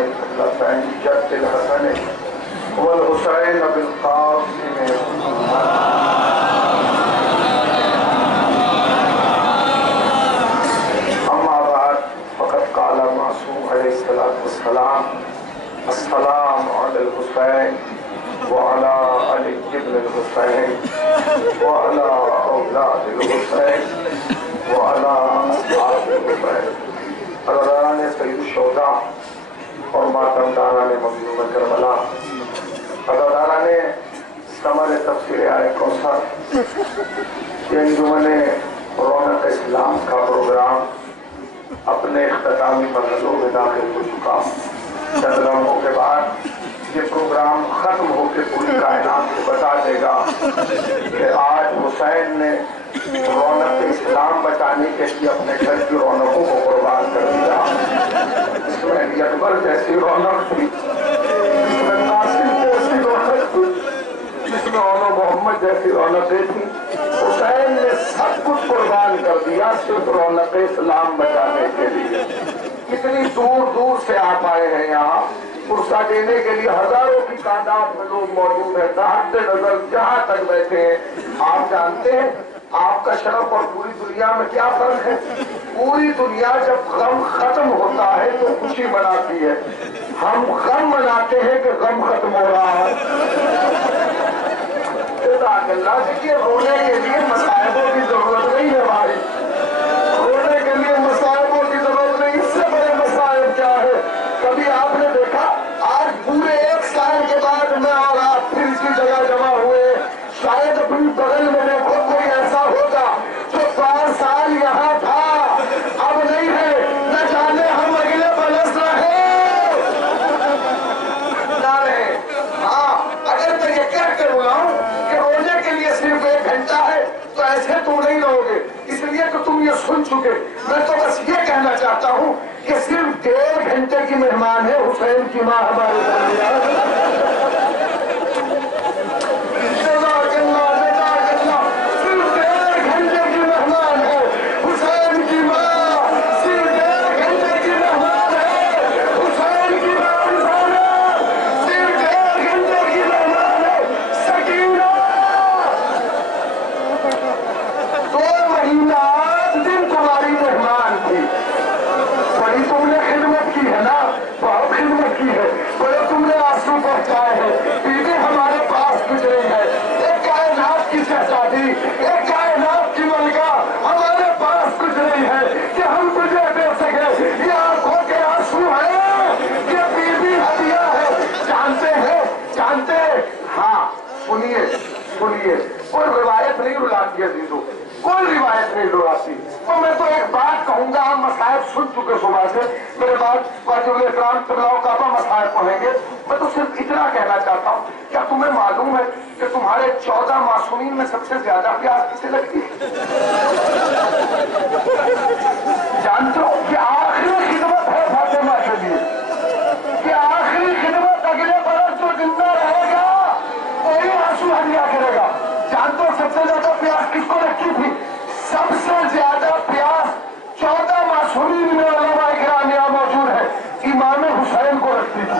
الخلفين جد الحسن والحسين بالقاسم. اما بعد فقد قال معصوم علیہ الصلوۃ والسلام السلام علی الحسین وعلى علی ابن الحسین وعلى اولاد الحسین وعلى اصحاب الحسین. عزیزان سید الشہداء اور ماتمداران مظلوم کربلا، عزیزان ثمر تفسیر آیت کوثر، یہ انجمن رونق اسلام کا پروگرام اپنے اختتامی مرحلوں میں داخل ہو چکا. چند لمحوں کے بعد یہ پروگرام ختم ہو کے پوری کائنات کو بتا دے گا کہ آج حسین نے رونق اسلام بچانے کے لیے اپنے گھر کی رونقوں کو قربان کر دیا. اس میں اکبر جیسی رونق تھی، اس میں قاسم جیسی رونق تھی، جس میں اولو محمد جیسی رونقیں تھیں. حسین نے سب کچھ قربان کر دیا صرف رونق اسلام بچانے کے لیے. کتنی دور دور سے آپ آئے ہیں یہاں پرسہ دینے کے لیے، ہزاروں کی تعداد میں لوگ موجود ہیں. تحت نظر جہاں تک بیٹھے ہیں، آپ جانتے ہیں آپ کا شرف اور پوری دنیا میں کیا فرق ہے؟ پوری دنیا جب غم ختم ہوتا ہے تو خوشی مناتی ہے، ہم غم مناتے ہیں کہ غم ختم ہو رہا ہے. اللہ دیکھیے، رونے کے لیے مصائبوں کی ضرورت نہیں ہے بھائی، رونے کے لیے مصائبوں کی ضرورت نہیں. اس سے بڑے مصائب کیا ہے؟ کبھی آپ نے دیکھا آج پورے 1 سال کے بعد میں اور آپ پھر اس کی جگہ جمع ہوئے، شاید اپنی بغل میں دیکھو کوئی ایسا ہوگا جو 4 سال یہاں تھا اب نہیں ہے، نہ جانے ہم اگلے برس رہے نہ رہے. ہاں، اگر میں یہ کہہ کر بلاؤں کہ رونے کے لیے صرف 1 گھنٹہ ہے تو ایسے تم نہیں رہو گے، اس لیے کہ تم یہ سن چکے. میں تو بس یہ کہنا چاہتا ہوں کہ صرف 1.5 گھنٹے کی مہمان ہے حسین کی ماں ہمارے درمیان. کوئی روایت نہیں رلاتی عزیزوں، کوئی روایت نہیں رلاتی. تو میں تو ایک بات کہوں گا، ہم مصائب سن چکے صبح سے، میرے بعد واجب الاحترام قبلہ کعبہ مصائب پڑھیں گے. میں تو صرف اتنا کہنا چاہتا ہوں، کیا تمہیں معلوم ہے کہ تمہارے 14 معصومین میں سب سے زیادہ پیاس کسے لگتی ہے؟ جانتے ہو کہ آخری خدمت ہے فاطمہ کے لیے، کہ آخری خدمت اگلے برس جو زندہ رہے گا وہی آنسو ہدیہ کرے گا. جانتے ہو سب سے زیادہ پیاس کس کو لگتی تھی؟ سب سے زیادہ پیاس 14 معصومین میں علماء کرام یہاں موجود ہے، امام حسین کو لگتی تھی.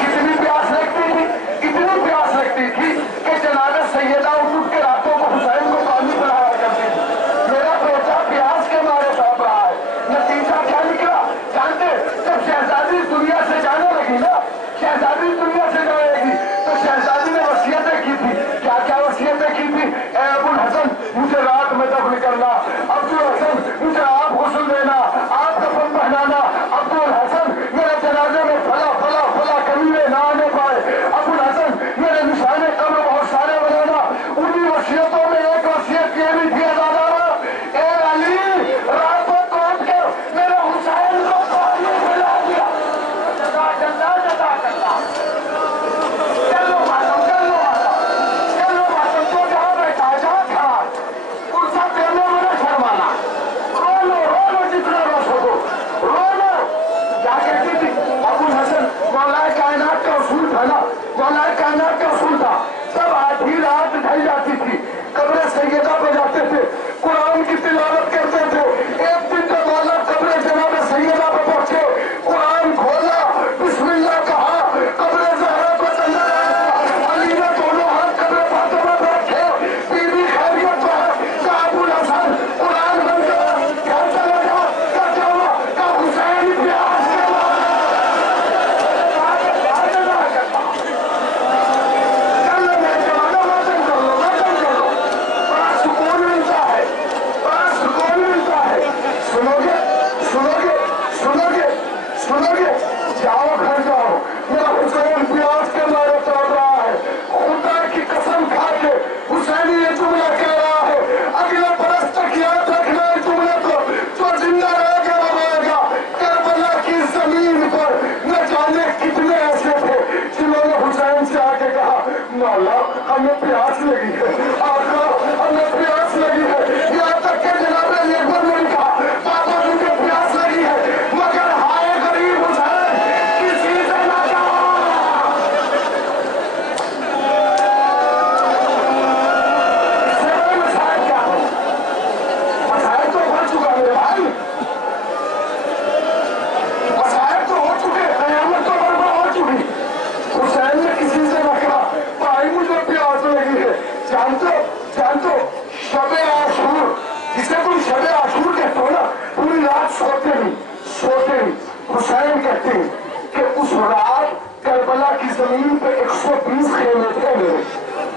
کتنی پیاس لگتی تھی؟ اتنی پیاس لگتی تھی کہ جناب سیدہ اٹھ کے راتوں کو حسین کو پانی پلایا کرتی تھی. میرا بیٹا پیاس کے مارے تڑپ رہا ہے. نتیجہ کیا نکلا جانتے؟ جب شہزادی دنیا سے جانے لگی نا، شہزادی دنیا سے جانے لگی تو شہزادی نے وصیتیں کی تھی. کیا کیا وصیتیں کی تھی؟ اے ابو الحسن مجھے رات میں دفن کرنا، ابو الحسن مجھے آپ غسل دینا، آپ کفن پہنانا، ابو الحسن میرے جنازے میں فلا فلا فلا کمینے نہ آنے پائے، ابو الحسن میرے نشانے قبر بہت سارے بنانا. انہی وصیتوں میں ایک وصیت یہ بھی تھی ازادارہ، اے علی رات کو کاٹ کر میرے حسین کو پانی پلا دیا. جزا جزا جزا جزا. چلو ماتم چلو ماتم چلو ماتم، تو جہاں بیٹھا جہاں کھڑا پرسہ دینے میں نہ شرمانا. رو لو جتنا رو سکو رو لو. کیا کہتی تھی ابو الحسن؟ مولا کائنات کا اصول تھا نا، مولا کائنات کا اصول تھا. جب آدھی رات ڈھل جاتی تھی قبر سیدہ پہ جاتے تھے، قرآن کی تلاوت کرتے تھے. ایک دن جب مولا قبر جناب سیدہ پہ پہنچے، قرآن کھولا، جاؤ گھر جاؤ، میرا حسین پیاس کے مارے چل رہا ہے، خدا کی قسم کھا کے حسین یہ جملہ کہہ رہا ہے، اگلے برس تک یاد رکھنا ہے جملے کو، جو زندہ رہے گا وہ رہے گا۔ کربلا کی زمین پر نہ جانے کتنے ایسے تھے جنہوں نے حسین سے آ کے کہا مولا ہمیں پیاس لگی ہے، آقا ہمیں پیاس لگی ہے، یہاں تک کہ جناب علی اکبر نے کہا پاپا مجھے پیاس لگی ہے، مگر ہائے غریب حسین کسی سے نہ کہا۔ مسائل کیا ہو، مسائل تو بڑھ چکا میرے بھائی، مسائل تو ہو چکے، قیامت تو برپا ہو چکی۔ حسین نے کسی سے نہ کہا بھائی مجھے پیاس لگی ہے۔ جانتے ہو شب عاشور جسے تم شب عاشور کہتے ہو نا، پوری رات سوتے نہیں، حسین کہتے ہیں کہ اس رات کربلا کی زمین پہ 120 خیمے تھے میرے،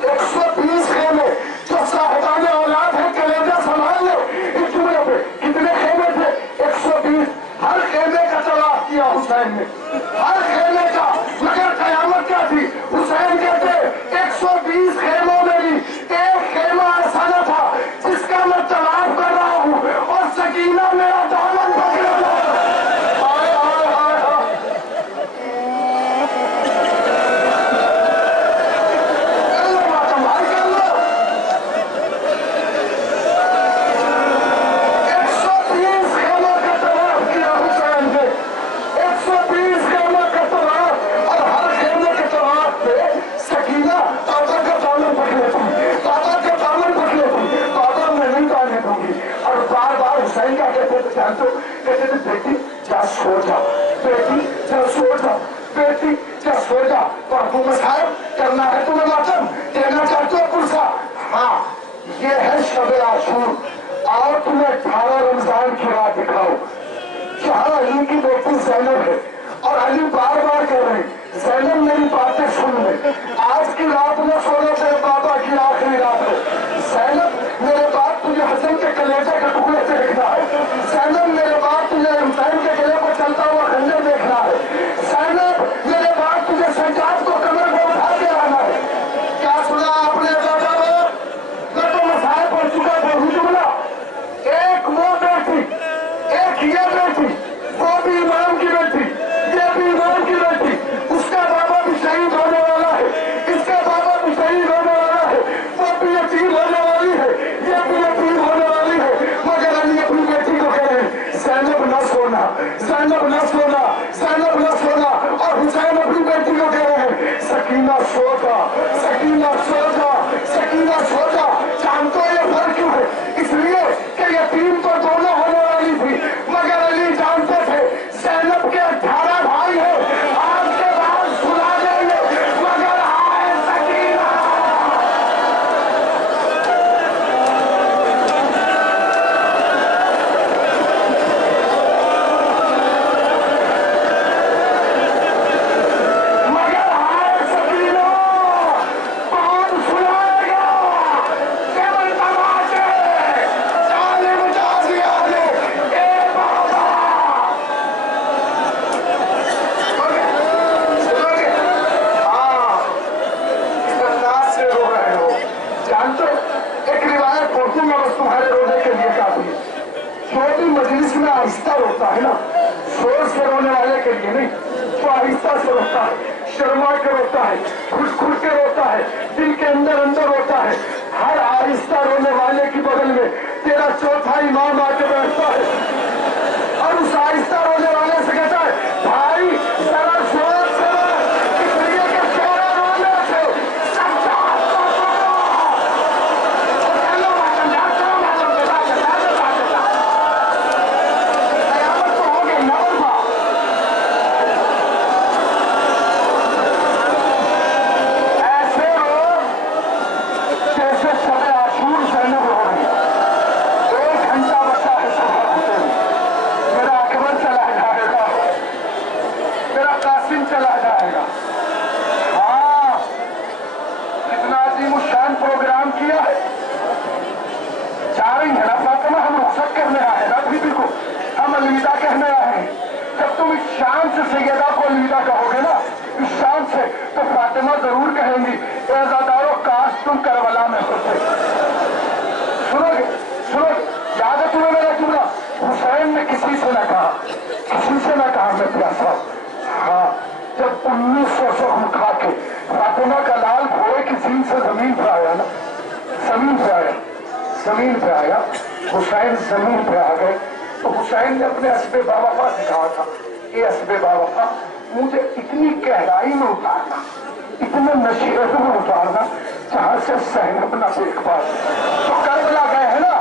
120 خیمے، جو صاحبان اولاد ہے کلیجہ سنبھال لو اس جملے پہ، کتنے خیمے تھے؟ 120۔ ہر خیمے کا طواف کیا حسین نے، ہر خیمے کا، مگر قیامت کیا تھی؟ حسین کہتے 120 خیموں میں بھی ایک خیمہ ایسا نہ تھا جس کا میں طواف کر رہا ہوں اور سکینہ میرا دامن پکڑے ہوا ہے۔ ہائے ہائے ہائے ہائے، کر لو ماتم بھائی کر لو۔ 120 خیموں کا طواف کیا حسین نے، 120 خیموں کا طواف، اور ہر خیمے کے طواف پہ سکینہ بابا کا دامن پکڑے تھی، بابا کا دامن پکڑے تھی، بابا میں نہیں جانے دوں گی۔ اور بار بار حسین کیا کہتے تھے جانتے ہو؟ کہتے تھے بیٹی جا سو جا، بیٹی جا سو جا، بیٹی جا سو جا، اور حکومت صاحب کرنا ہے تمہیں ماتم، دینا چاہتے ہو پرسا؟ ہاں یہ ہے شب عاشور، آؤ تمہیں 18 رمضان کی رات دکھاؤ، جہاں علی کی بیٹی زینب ہے، اور علی بار بار کہہ رہے ہیں زینب میری باتیں سن لے، آج کی رات میں سونے تیرے بابا کی آخری رات ہے، زینب میرے باپ تجھے حسن کے کلیجے کے ٹکڑے سے دیکھنا ہے، زینب میرے باپ تجھے حسین کے گلے پر چلتا ہوا خنجر دیکھنا ہے، زینب میرے باپ تجھے سجاد کو کمر میں اٹھا کے لانا ہے۔ کیا سنا آپ نے دادا میں تو مسائل پڑھ چکا تھا، جملہ ایک وہ بیٹی، ایک یہ بیٹی، وہ بھی امام کی بیٹی، یہ بھی امام کی بیٹی، اس کا بابا بھی شہید ہونے والا ہے، اس کا بابا بھی شہید ہونے والا ہے، وہ بھی یتیم ہونے والی ہے، یہ بھی یتیم ہونے والی ہے، مگر علی اپنی بیٹی کو کہہ رہے ہیں زینب نہ سونا، زینب نہ سونا، زینب نہ سونا، اور حسین اپنی بیٹی کو کہہ رہے ہیں سکینہ سو جا، سکینہ سو جا، سکینہ سو جا۔ جانتے ہو یہ فرق کیوں ہے؟ اس لیے کہ یتیم تو دونوں ہونے والی تھی، مگر علی جانتے تھے زینب کے 18 بھائی ہیں، آج کے بعد سنا دیں گے، مگر آئے سکینہ۔ مگر آئے سکینہ، کون سنائے گا؟ کیول تماشے، ظالم تازیانے، اے بابا۔ جانتے ایک روایت پڑھوں میں بس تمہارے رونے کے لیے کافی ہے، جو بھی مجلس میں آہستہ روتا ہے نا، زور سے رونے والے کے لیے نہیں، جو آہستہ سے روتا ہے، شرما کے روتا ہے، کھٹ کھٹ کے روتا ہے، دل کے اندر اندر روتا ہے، ہر آہستہ رونے والے کی بغل میں تیرا چوتھا امام آ کے بیٹھتا ہے، اور اس آہستہ رونے والے سے کہتا ہے بھائی ذرا زور سے رو، اس لیے کہ تیرے رونے سے سجاد کو قیامت تو ہو گئی نا برپا۔ ایسے رو جیسے شب عاشور زینب ہو گئی، 1 گھنٹہ بچا ہے صبح ہوتے ہوئے، میرا اکبر چلا جائے گا، میرا قاسم چلا جائے گا۔ ہاں کتنا عظیم الشان پروگرام کیا ہے، جا رہی ہے نا فاطمہ، ہم رخصت کرنے آئے نا بیوی کو، ہم الوداع کہنے آئے ہیں، جب تم اس شان سے سیدہ کو الوداع کہو گے نا، اس شان سے، تو فاطمہ ضرور کہیں گی اے عزادارو کاش تم کربلا میں ہوتے۔ سنو گے، سنو گے، یاد ہے تمہیں میرا جملہ؟ حسین نے کسی سے نہ کہا، کسی سے نہ کہا میں پیاسا ہوں۔ ہاں، جب 1900 زخم کھا کے فاطمہ کا لال گھوڑے کی سین سے زمین پہ آیا نا، زمین پہ آیا، زمین پہ آیا، حسین زمین پہ آ گئے، تو حسین نے اپنے اسب باوفا سے کہا تھا اے اسب باوفا مجھے اتنی گہرائی میں اتارنا، اتنے نشیب میں اتارنا جہاں سے زینب نہ دیکھ پائے۔ تو کربلا گئے ہیں نا،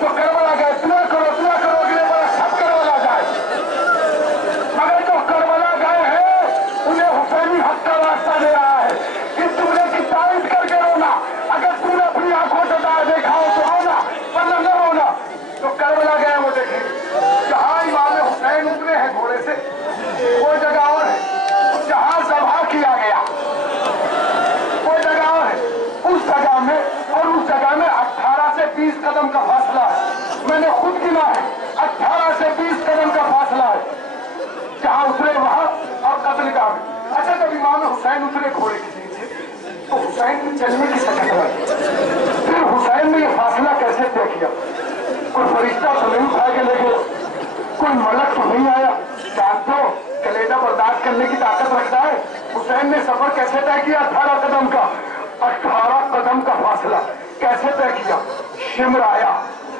تو کربلا گئے، اتنا کرو اگلے بار سب کربلا جائے، مگر جو کربلا گئے ہیں انہیں حسینی حق کا واسطہ دے رہا ہے کہ تم نے کی تعریف کر کے رونا، اگر تم نے اپنی آنکھوں سے دیکھا ہو تو رونا، ورنہ نہ رونا۔ تو کربلا گئے وہ دیکھیں جہاں امام حسین اترے ہیں گھوڑے سے، وہ جگہ اور ہے جہاں ذبح کیا گیا، وہ جگہ اور ہے، اس جگہ میں اور اس جگہ میں 18 سے 20 قدم کا فاصلہ ہے، میں نے خود گنا ہے، 18 سے 20 قدم کا فاصلہ ہے جہاں اترے وہاں اور قتل کا میں۔ اچھا جب امام حسین اترے گھوڑے کی سیٹ سے تو حسین کی چلنے کی شکل ہے، پھر حسین نے یہ فاصلہ کیسے طے کیا؟ کوئی فرشتہ تو نہیں اٹھا کے لے گیا، کوئی ملک تو نہیں آیا، جانتے ہو کلیجہ برداشت کرنے کی طاقت رکھتا ہے۔ حسین نے سفر کیسے طے کیا؟ 18 قدم کا، 18 قدم کا فاصلہ کیسے طے کیا؟ شمر آیا،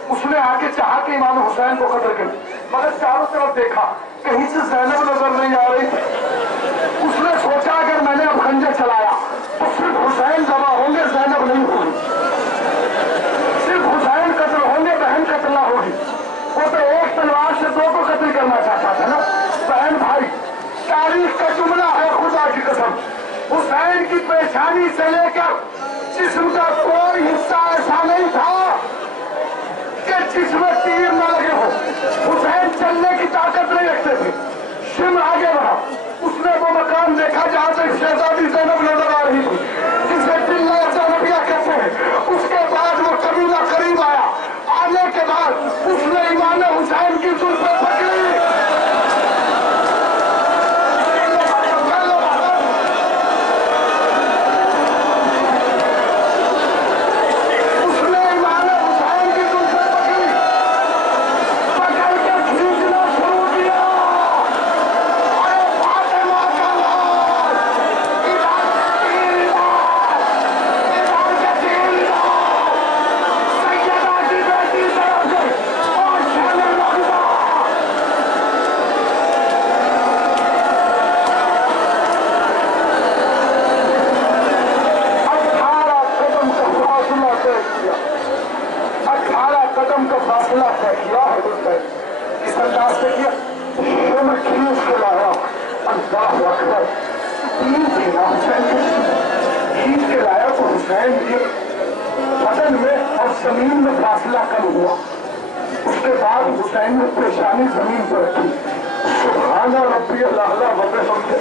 اس نے آ کے چاہا کہ امام حسین کو قتل کرے، مگر چاروں طرف دیکھا کہیں سے زینب نظر نہیں آ رہی تھی۔ اس نے سوچا اگر میں نے اب خنجر چلایا تو صرف حسین ذبح ہوں گے، زینب نہیں ہوگی، صرف حسین قتل ہوں گے، بہن قتل نہ ہوگی۔ وہ تو ایک تلوار سے دو کو قتل کرنا چاہتا تھا نا۔ بہن بھائی، تاریخ کا جملہ ہے خدا کی قسم، حسین کی پیشانی سے لے کر جسم کا کوئی حصہ ایسا نہیں تھا کہ جس میں تیر نہ لگے ہو۔ حسین چلنے کی طاقت نہیں رکھتے تھے۔ شمر آگے بڑھا، اس نے وہ مقام دیکھا جہاں سے شہزادی زینب نظر آ رہی تھی، جسے دلہ زینبیہ کہتے ہیں۔ اس کے بعد وہ قبیلہ قریب آیا، آنے کے بعد اس نے امام حسین کی زلفیں پکڑی، بدن میں اور زمین میں فاصلہ کم ہوا۔ اس کے بعد حسین نے پیشانی زمین پر رکھی، سبحان ربی الاعلی و بحمدہ،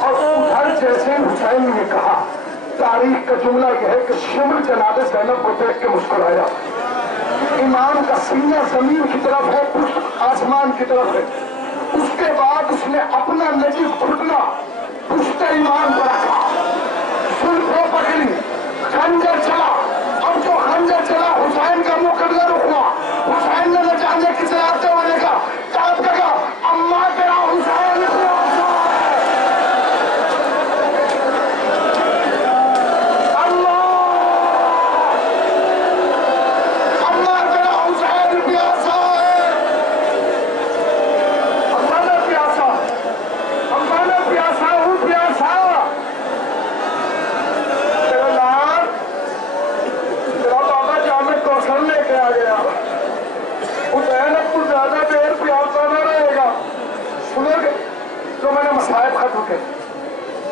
اور ادھر جیسے حسین نے کہا، تاریخ کا جملہ یہ ہے کہ شمر جناب زینب کو دیکھ کے مسکرایا۔ امام کا سینہ زمین کی طرف ہے، پشت آسمان کی طرف ہے۔ اس کے بعد اس نے اپنا نجیب گھٹنا پشت امام پر رکھا، زلفیں پکڑی، خنجر چلا، اور جو خنجر چلا حسین کا منہ قبلہ رخ ہوا۔ حسین نے نہ جانے کسے آتے ہونے کا کہا کہا اماں تیرا حسین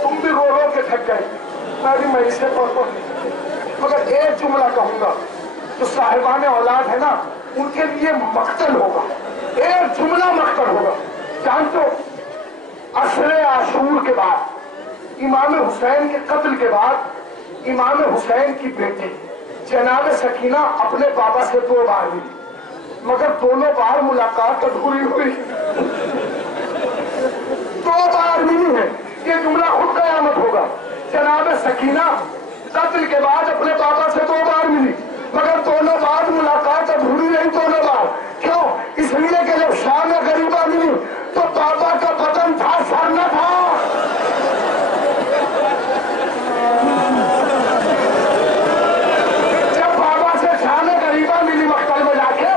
تم بھی رو رو کے تھک گئے، میں بھی مجلسیں پڑھتا ہوں، مگر ایک جملہ کہوں گا، جو صاحبان اولاد ہے نا ان کے لیے مقتل ہوگا، ایک جملہ مقتل ہوگا۔ جانتے ہو عصر عاشور کے بعد، امام حسین کے قتل کے بعد، امام حسین کی بیٹی جناب سکینہ اپنے بابا سے 2 بار ملی، مگر دونوں بار ملاقات ادھوری ہوئی۔ سکینہ قتل کے بعد اپنے پاپا سے 2 بار ملی، مگر دونوں بار ملاقات ادھوری رہی، دونوں بار۔ کیوں؟ اس لیے کہ جب شام غریبہ ملی تو پاپا کا بدن تھا، سر نہ تھا۔ جب پاپا سے شام غریبہ ملی مقتل میں جا کے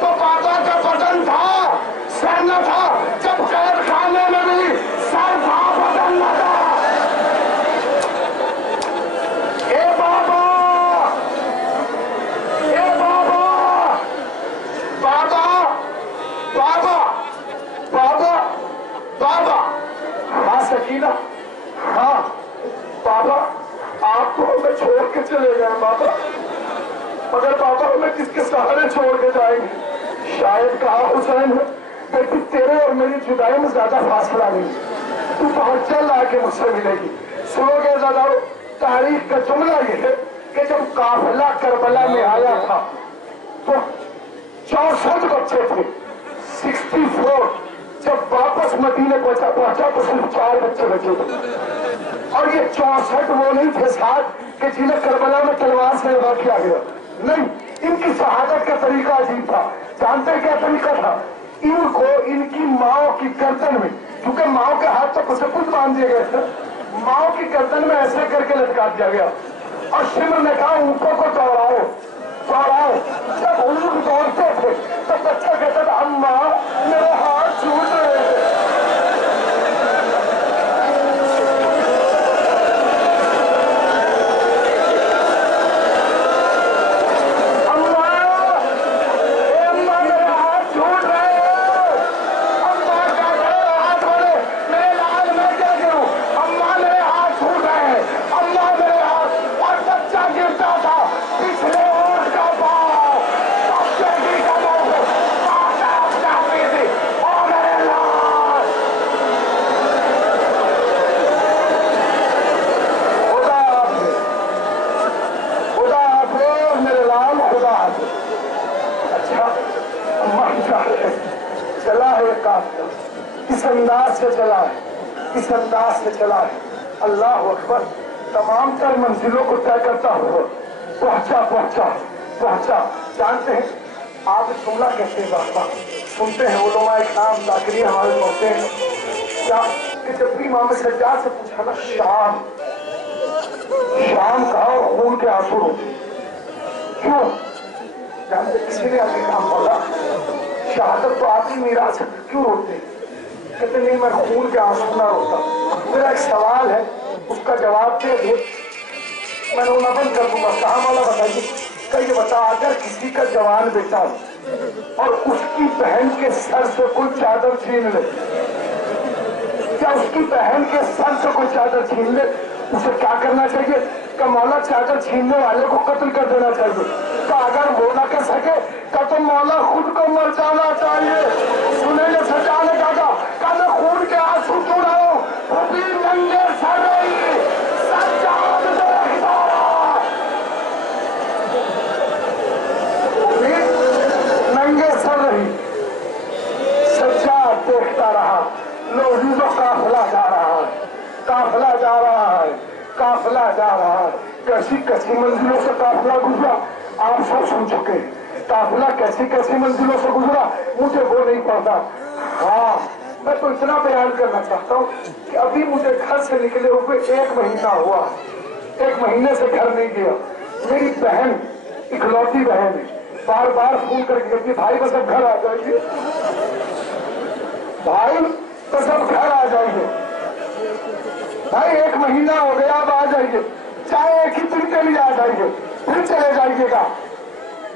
تو پاپا کا بدن تھا، سر نہ تھا۔ جب قید خانے میں ملی، سر تھا، بدن نہ تھا۔ اے بابا، اے بابا، بابا، بابا، بابا، بابا۔ ہاں سکینہ، ہاں بابا، آپ تو ہمیں چھوڑ کے چلے گئے بابا، مگر بابا ہمیں کس کے سہارے چھوڑ کے جائیں گے؟ شاید کہا حسین ہے بیٹی تیرے اور میری جدائی میں زیادہ فاصلہ نہیں، تو بہت جلد آ کے مجھ سے ملے گی۔ سنو گے زیادہ تاریخ کا جملہ یہ ہے کہ جب قافلہ کربلا میں آیا تھا تو 64 بچے تھے، 64۔ جب واپس مدینے پہنچا تو صرف 4 بچے بچے تھے، اور یہ 64 وہ نہیں تھے ساتھ کہ جنہیں کربلا میں تلوار سے لگا کیا گیا، نہیں، ان کی شہادت کا طریقہ عجیب تھا۔ جانتے ہیں کیا طریقہ تھا؟ ان کو ان کی ماں کی گردن میں، کیونکہ ماں کے ہاتھ تک اسے کچھ باندھ دیے گئے تھے، ماں کی گردن میں ایسے کر کے لٹکا دیا گیا، اور شمر نے کہا اونٹوں کو دوڑاؤ دوڑاؤ۔ جب اونٹ دوڑتے تھے تو بچہ کہتا تھا اماں میرے ہاتھ چھوٹ رہے تھے۔ چلا ہے قافلہ، اس انداز سے چلا ہے، اس انداز سے چلا ہے، اللہ اکبر، تمام تر منزلوں کو طے کرتا ہوا پہنچا پہنچا پہنچا۔ جانتے ہیں آپ جملہ کہتے ہیں بابا، سنتے ہیں علماء اکرام ذاکری ہمارے پڑھتے ہیں کیا کہ جب بھی امام سجاد سے پوچھا نا شام، شام کہا اور خون کے آنسو روتے، کیوں؟ جانتے کسی نے آگے کام بولا شہادت تو آپ ہی میراث ہے، کیوں روتے؟ کہتے نہیں میں خون کے آنسو نہ روتا۔ میرا ایک سوال ہے اس کا جواب دے دے، میں رونا بند کر دوں گا۔ کہاں والا بتائیے؟ کہ یہ بتا اگر کسی کا جوان بیٹا اور اس کی بہن کے سر سے کوئی چادر چھین لے، کیا اس کی بہن کے سر سے کوئی چادر چھین لے اسے کیا کرنا چاہیے؟ کہ مولا چادر چھیننے والے کو قتل کر دینا چاہیے۔ کہ اگر وہ نہ کر سکے تو مولا خود کو مر جانا چاہیے۔ سنیں گے سجاد نے کہا کہ میں خون کے آنسو کیوں رہا ہوں؟ وہ بھی ننگے سر رہی سجاد دیکھتا رہا، ننگے سر رہی سجاد دیکھتا رہا۔ لوہی تو قافلہ جا رہا ہے، قافلہ جا رہا ہے، قافلہ جا رہا ہے، کیسی کیسی منزلوں سے قافلہ گزرا آپ سب سن چکے ہیں۔ قافلہ کیسی کیسی منزلوں سے گزرا مجھے وہ نہیں پڑتا۔ ہاں میں تو اتنا بیان کرنا چاہتا ہوں کہ ابھی مجھے گھر سے نکلے ہوئے 1 مہینہ ہوا، 1 مہینے سے گھر نہیں گیا۔ میری بہن اکلوتی بہن ہے، بار بار فون کر کے کہتی بھائی بس اب گھر آ جائیے، بھائی بس اب گھر آ جائیے، بھائی 1 مہینہ ہو گیا اب آ جائیے، چاہے 1 ہی دن کے لیے آ جائیے پھر چلے جائیے گا۔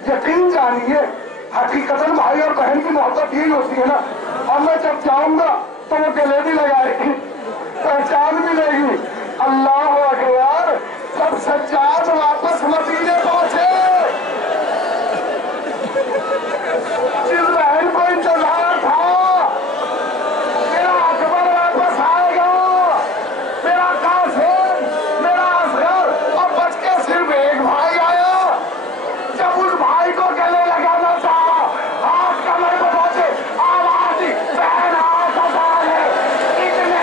یقین جانیے حقیقتاً بھائی اور بہن کی محبت یہی ہوتی ہے نا، اور میں جب جاؤں گا تو وہ گلے بھی لگائے گی، پہچان بھی لے گی۔ اللہ اکبر، جب سجاد واپس مدینے پہنچے، جس بہن کو انتظار تھا میرا اکبر واپس آئے گا، میرا قاسم، میرا اصغر، اور بچ کے صرف ایک بھائی آیا، جب اس بھائی کو گلے لگانا چاہا ہاتھ کمر پہ پہنچے، آواز دی بہن ہاتھ ہٹا لے، اتنے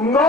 9